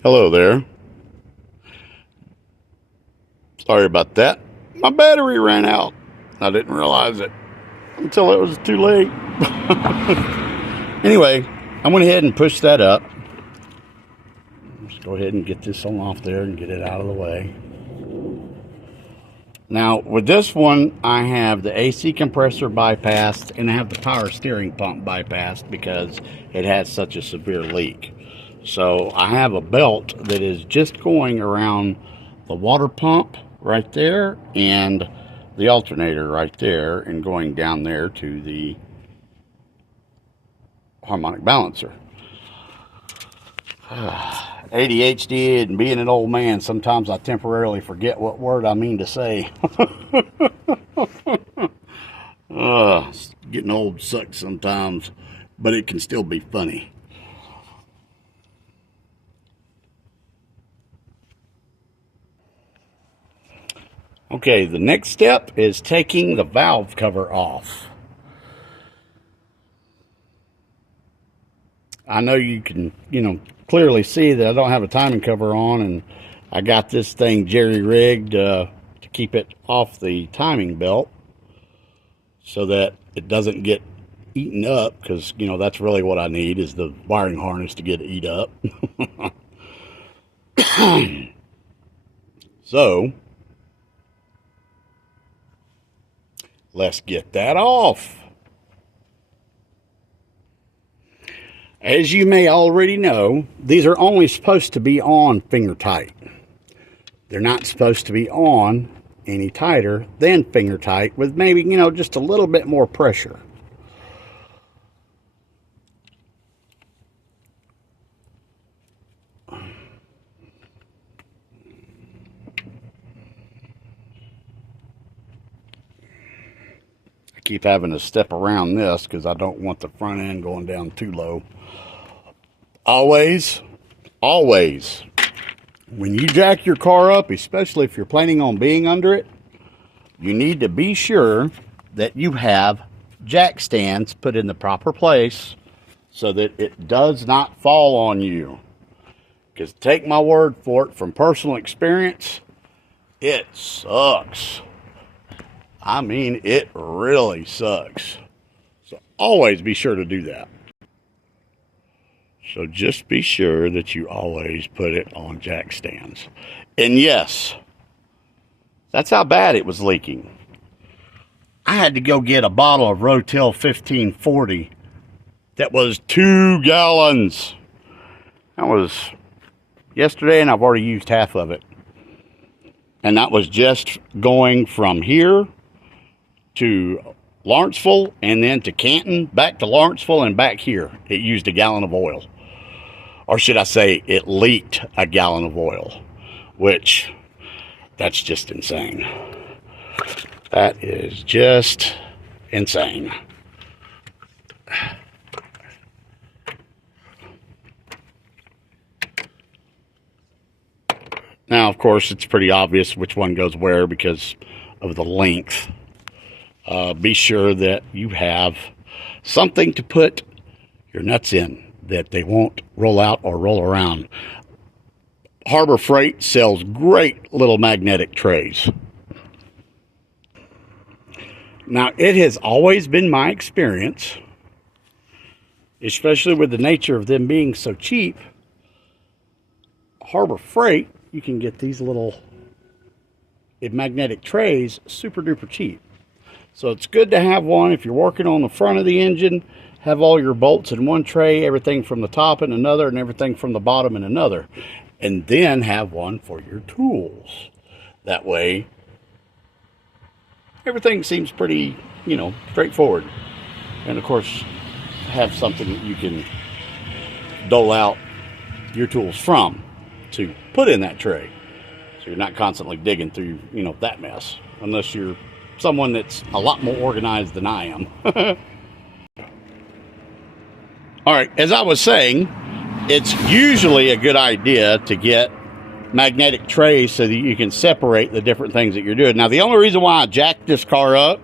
Hello there. Sorry about that. My battery ran out. I didn't realize it until it was too late. Anyway, I went ahead and pushed that up. Just go ahead and get this on off there and get it out of the way. Now, with this one, I have the AC compressor bypassed and I have the power steering pump bypassed because it has such a severe leak. So I have a belt that is just going around the water pump right there and the alternator right there and going down there to the harmonic balancer. ADHD and being an old man, sometimes I temporarily forget what word I mean to say. Getting old sucks sometimes, but it can still be funny. Okay, the next step is taking the valve cover off. I know you can, clearly see that I don't have a timing cover on, and I got this thing jerry-rigged to keep it off the timing belt so that it doesn't get eaten up, because, that's really what I need is the wiring harness to get it eat up. So, let's get that off. As you may already know, these are only supposed to be on finger tight. They're not supposed to be on any tighter than finger tight with maybe, just a little bit more pressure. I keep having to step around this because I don't want the front end going down too low. Always, when you jack your car up, especially if you're planning on being under it, you need to be sure that you have jack stands put in the proper place so that it does not fall on you. Because take my word for it, from personal experience, it sucks. I mean, it really sucks. So always be sure to do that. So just be sure that you always put it on jack stands. And yes, that's how bad it was leaking. I had to go get a bottle of Rotel 1540 that was 2 gallons. That was yesterday, and I've already used half of it. And that was just going from here to Lawrenceville and then to Canton, back to Lawrenceville and back here. It used a gallon of oil. Or should I say, it leaked a gallon of oil, which, that's just insane. That is just insane. Now, of course, it's pretty obvious which one goes where because of the length. Be sure that you have something to put your nuts in, that they won't roll out or roll around. Harbor Freight sells great little magnetic trays. Now, it has always been my experience, especially with the nature of them being so cheap, Harbor Freight, you can get these little magnetic trays super duper cheap. So it's good to have one if you're working on the front of the engine. Have all your bolts in one tray, everything from the top in another, and everything from the bottom in another. And then have one for your tools. That way, everything seems pretty, straightforward. And of course, have something that you can dole out your tools from to put in that tray. So you're not constantly digging through, that mess. Unless you're someone that's a lot more organized than I am. All right, as I was saying, it's usually a good idea to get magnetic trays so that you can separate the different things that you're doing. Now, the only reason why I jacked this car up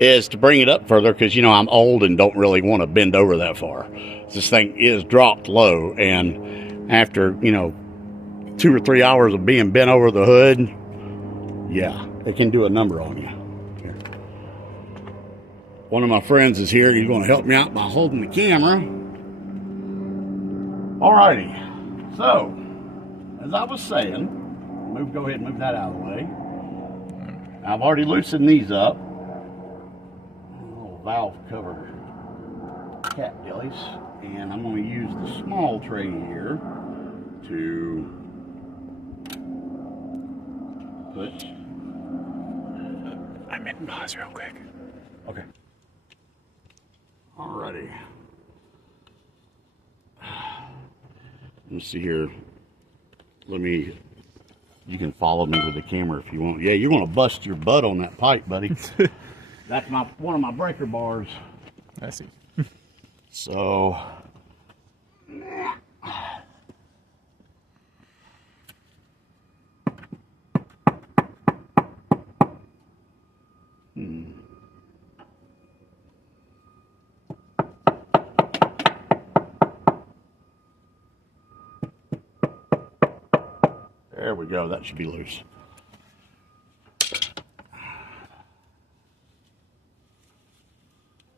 is to bring it up further because, I'm old and don't really want to bend over that far. This thing is dropped low, and after, 2 or 3 hours of being bent over the hood, yeah, it can do a number on you. Here. One of my friends is here. He's going to help me out by holding the camera. Alrighty. So, as I was saying, go ahead and move that out of the way. I've already loosened these up. Little valve cover cat dillies. And I'm going to use the small tray here to put. I'm in pause real quick. Okay. Alrighty. Let me see here. You can follow me with the camera if you want. Yeah, you're going to bust your butt on that pipe, buddy. That's one of my breaker bars. I see. So, there we go. That should be loose.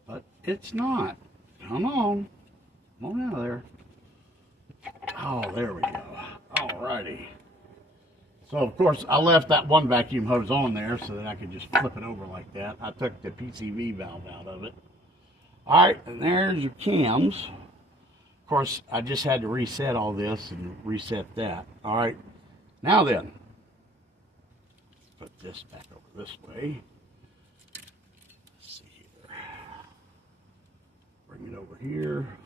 But it's not. Come on. Come on out of there. Oh, there we go. Alrighty. So, of course, I left that one vacuum hose on there so that I could just flip it over like that. I took the PCV valve out of it. Alright, and there's your cams. Of course, I just had to reset all this and reset that. Alright, now then, let's put this back over this way. Let's see here. Bring it over here.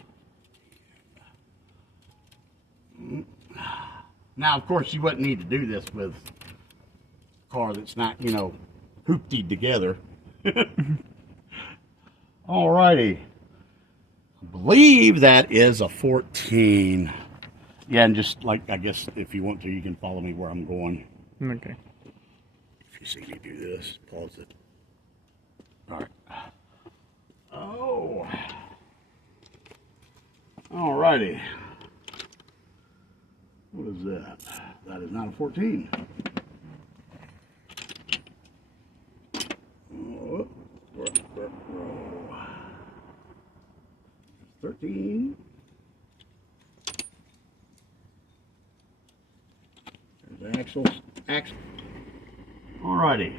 Now, of course, you wouldn't need to do this with a car that's not, you know, hooptied together. Alrighty. I believe that is a 14. Yeah, and just like, I guess if you want to, you can follow me where I'm going. Okay. If you see me do this, pause it. Alright. Oh. Alrighty. What is that? That is not a 14. Oh, 13. There's the axle. Alrighty.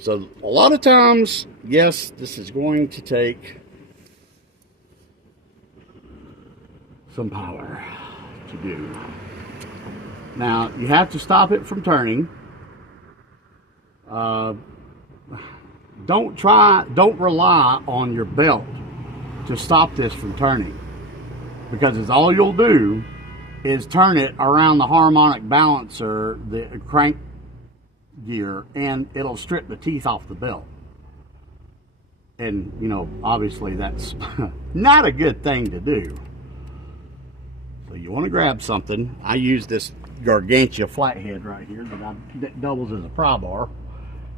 So a lot of times, yes, this is going to take some power to do. Now you have to stop it from turning. Don't rely on your belt to stop this from turning, because it's all you'll do is turn it around the harmonic balancer, the crank gear, and it'll strip the teeth off the belt. And you know, obviously that's not a good thing to do. So you want to grab something. I use this Gargantua flathead right here that doubles as a pry bar,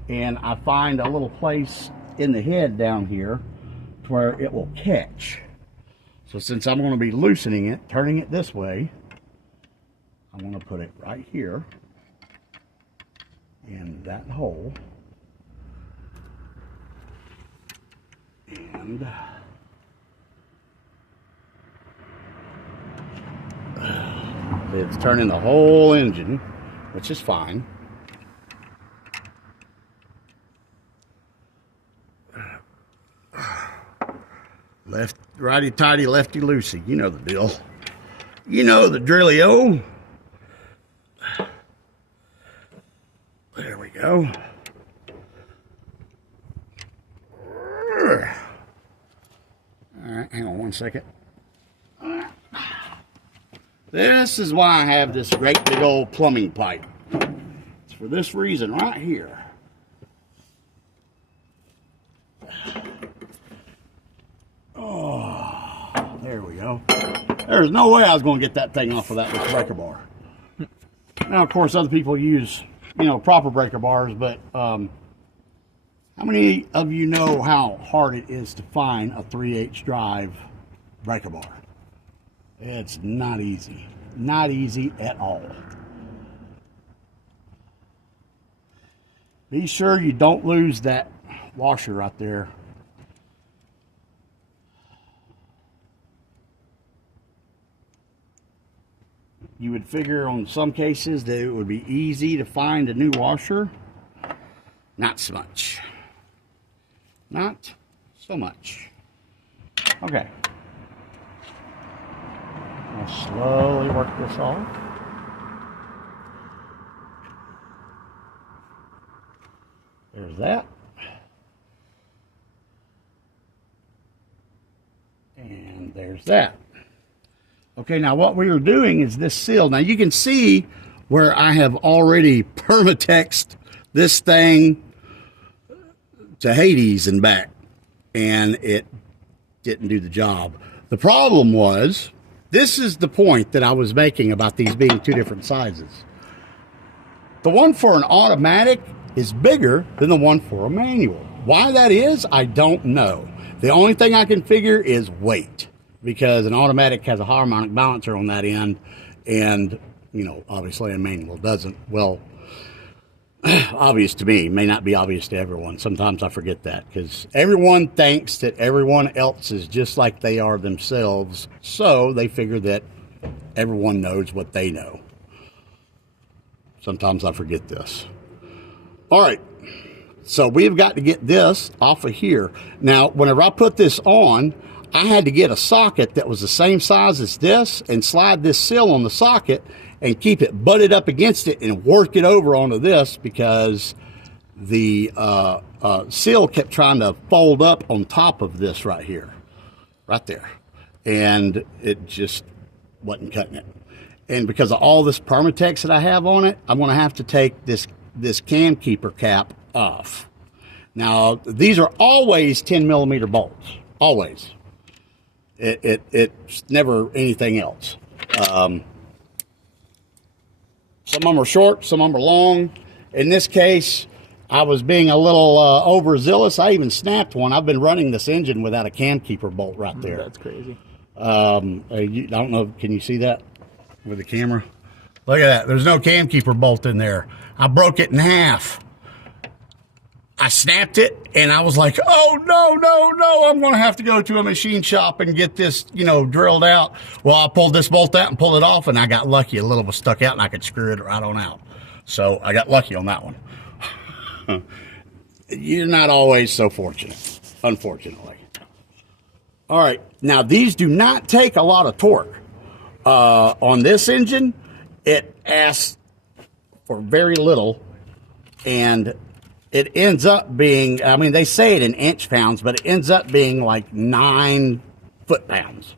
and I find a little place in the head down here to where it will catch. So since I'm going to be loosening it, turning it this way, I'm going to put it right here in that hole, and it's turning the whole engine, which is fine. Left, righty tighty, lefty loosey. You know the deal. You know the drillio. There we go. All right, hang on one second. This is why I have this great big old plumbing pipe. It's for this reason right here. Oh, there we go. There's no way I was going to get that thing off of that with breaker bar. Now, of course, other people use, you know, proper breaker bars, but how many of you know how hard it is to find a 3/8 drive breaker bar? It's not easy. not easy at all. Be sure you don't lose that washer right there. You would figure on some cases that it would be easy to find a new washer. Not so much. Not so much. Okay. I'll slowly work this off. There's that. And there's that. Okay, now what we were doing is this seal. Now you can see where I have already permatexed this thing to Hades and back, and it didn't do the job. The problem was, this is the point that I was making about these being two different sizes. The one for an automatic is bigger than the one for a manual. Why that is, I don't know. The only thing I can figure is weight, because an automatic has a harmonic balancer on that end, and, you know, obviously a manual doesn't. Well, obvious to me, may not be obvious to everyone. Sometimes I forget that, because everyone thinks that everyone else is just like they are themselves, so they figure that everyone knows what they know. Sometimes I forget this. All right, so we've got to get this off of here. Now, whenever I put this on, I had to get a socket that was the same size as this and slide this seal on the socket and keep it butted up against it and work it over onto this, because the seal kept trying to fold up on top of this right here, right there. And it just wasn't cutting it. And because of all this Permatex that I have on it, I'm going to have to take this cam keeper cap off. Now, these are always 10 millimeter bolts, always. It's never anything else. Some of them are short, some of them are long. In this case, I was being a little overzealous. I even snapped one. I've been running this engine without a cam keeper bolt right there. That's crazy. I don't know, can you see that with the camera? Look at that. There's no cam keeper bolt in there. I broke it in half. I snapped it, and I was like, oh, no, I'm going to have to go to a machine shop and get this, you know, drilled out. Well, I pulled this bolt out and pulled it off, and I got lucky. A little was stuck out, and I could screw it right on out. So I got lucky on that one. You're not always so fortunate, unfortunately. All right, now these do not take a lot of torque. On this engine, it asks for very little, and it ends up being, I mean, they say it in inch pounds, but it ends up being like 9 foot-pounds,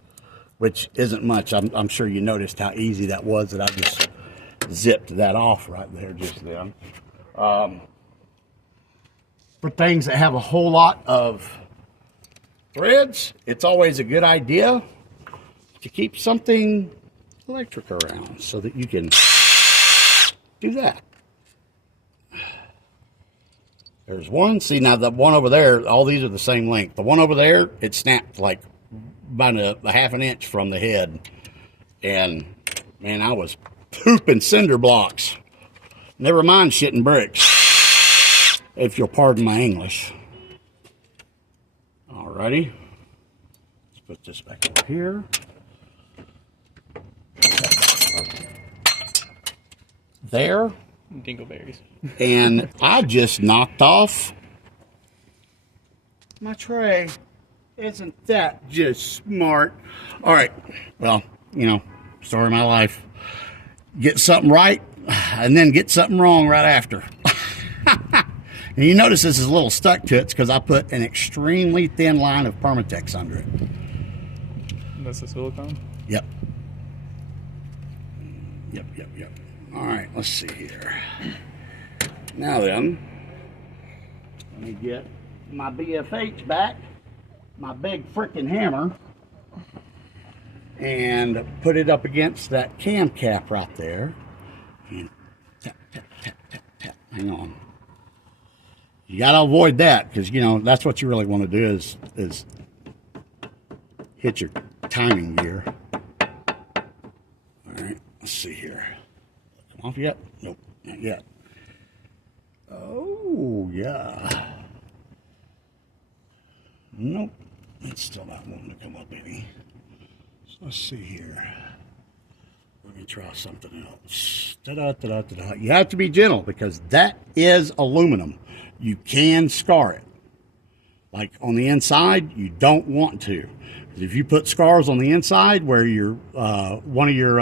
which isn't much. I'm sure you noticed how easy that was, that I just zipped that off right there just then. For things that have a whole lot of threads, it's always a good idea to keep something electric around so that you can do that. There's one. See, now the one over there, all these are the same length. The one over there, it snapped like about a half an inch from the head. And, man, I was pooping cinder blocks. Never mind shitting bricks, if you'll pardon my English. Alrighty. Let's put this back over here. There. Dingleberries. And I just knocked off my tray. Isn't that just smart? All right. Well, you know, story of my life. Get something right and then get something wrong right after. And you notice this is a little stuck to it because I put an extremely thin line of Permatex under it. That's the silicone? Yep. Yep. All right, let's see here. Now then, let me get my BFH back, my big freaking hammer, and put it up against that cam cap right there. And tap, tap, tap, tap, tap. Hang on. You got to avoid that because, you know, that's what you really want to do is hit your timing gear. All right. Let's see here. Come off yet? Nope, not yet. Oh, yeah. Nope. It's still not wanting to come up any. So let's see here. Let me try something else. Da-da-da-da-da-da. You have to be gentle because that is aluminum. You can scar it. Like on the inside, you don't want to. If you put scars on the inside where your one of your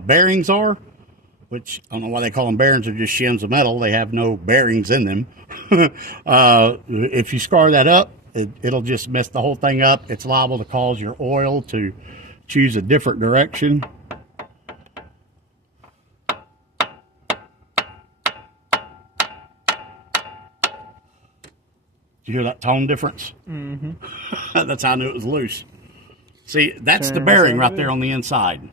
bearings are, which I don't know why they call them bearings, they're just shims of metal. They have no bearings in them. If you scar that up, it'll just mess the whole thing up. It's liable to cause your oil to choose a different direction. Do you hear that tone difference? Mm-hmm. That's how I knew it was loose. See, that's the bearing right there on the inside.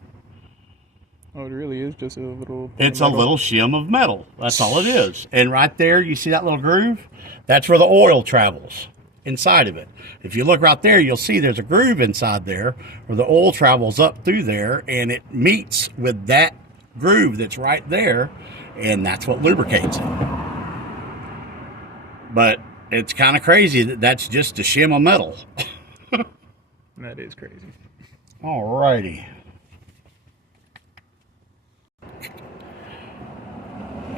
Oh, it really is just a little... It's a little shim of metal. That's all it is. And right there, you see that little groove? That's where the oil travels inside of it. If you look right there, you'll see there's a groove inside there where the oil travels up through there, and it meets with that groove that's right there, and that's what lubricates it. But it's kind of crazy that that's just a shim of metal. That is crazy. Alrighty.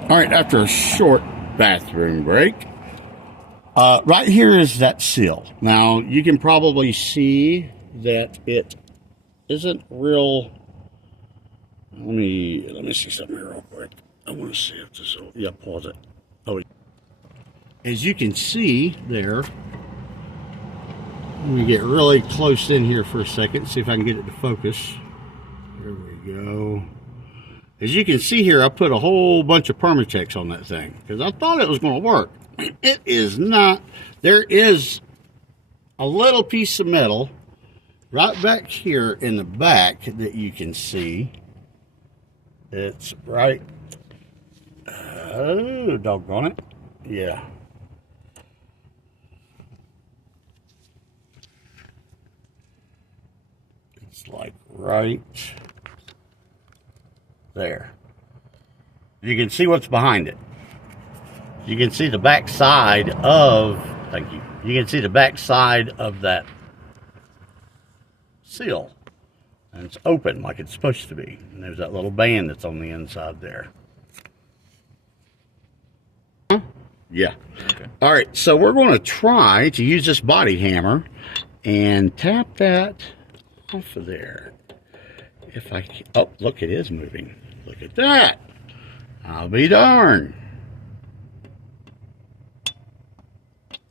Alright, after a short bathroom break, right here is that seal. Now, you can probably see that it isn't real. Let me see something here real quick. I want to see if this will, yeah, pause it. Oh, as you can see there, let me get really close in here for a second, see if I can get it to focus. There we go. As you can see here, I put a whole bunch of Permatex on that thing because I thought it was going to work. It is not. There is a little piece of metal right back here in the back that you can see. It's right. Oh, doggone it. Yeah. It's like right there. You can see what's behind it. You can see the back side of, thank you. You can see the back side of that seal. And it's open like it's supposed to be. And there's that little band that's on the inside there. Yeah. Okay. All right, so we're going to try to use this body hammer and tap that off of there. If I can, oh, look, it is moving. Look at that. I'll be darned.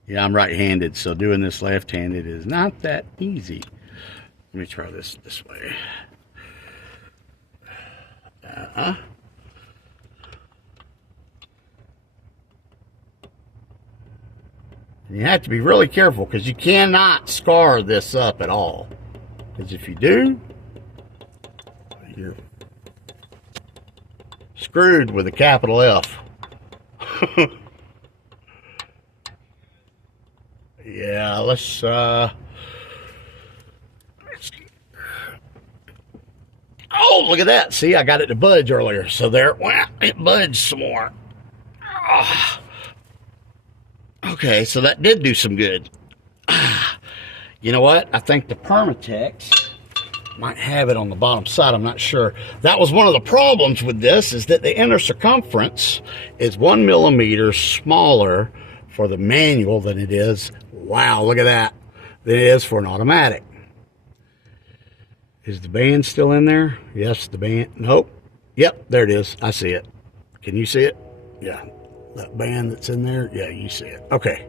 Yeah, I'm right-handed, so doing this left-handed is not that easy. Let me try this way. You have to be really careful because you cannot scar this up at all. Because if you do, you're screwed with a capital F. Yeah, let's oh, look at that. See, I got it to budge earlier. So there, well, it budged some more. Oh. Okay, so that did do some good. You know what? I think the Permatex might have it on the bottom side. I'm not sure. That was one of the problems with this, is that the inner circumference is 1 millimeter smaller for the manual than it is, wow, look at that, than it is for an automatic. Is the band still in there? Yes, the band. Nope. Yep, there it is. I see it. Can you see it? Yeah. That band that's in there? Yeah, you see it. Okay.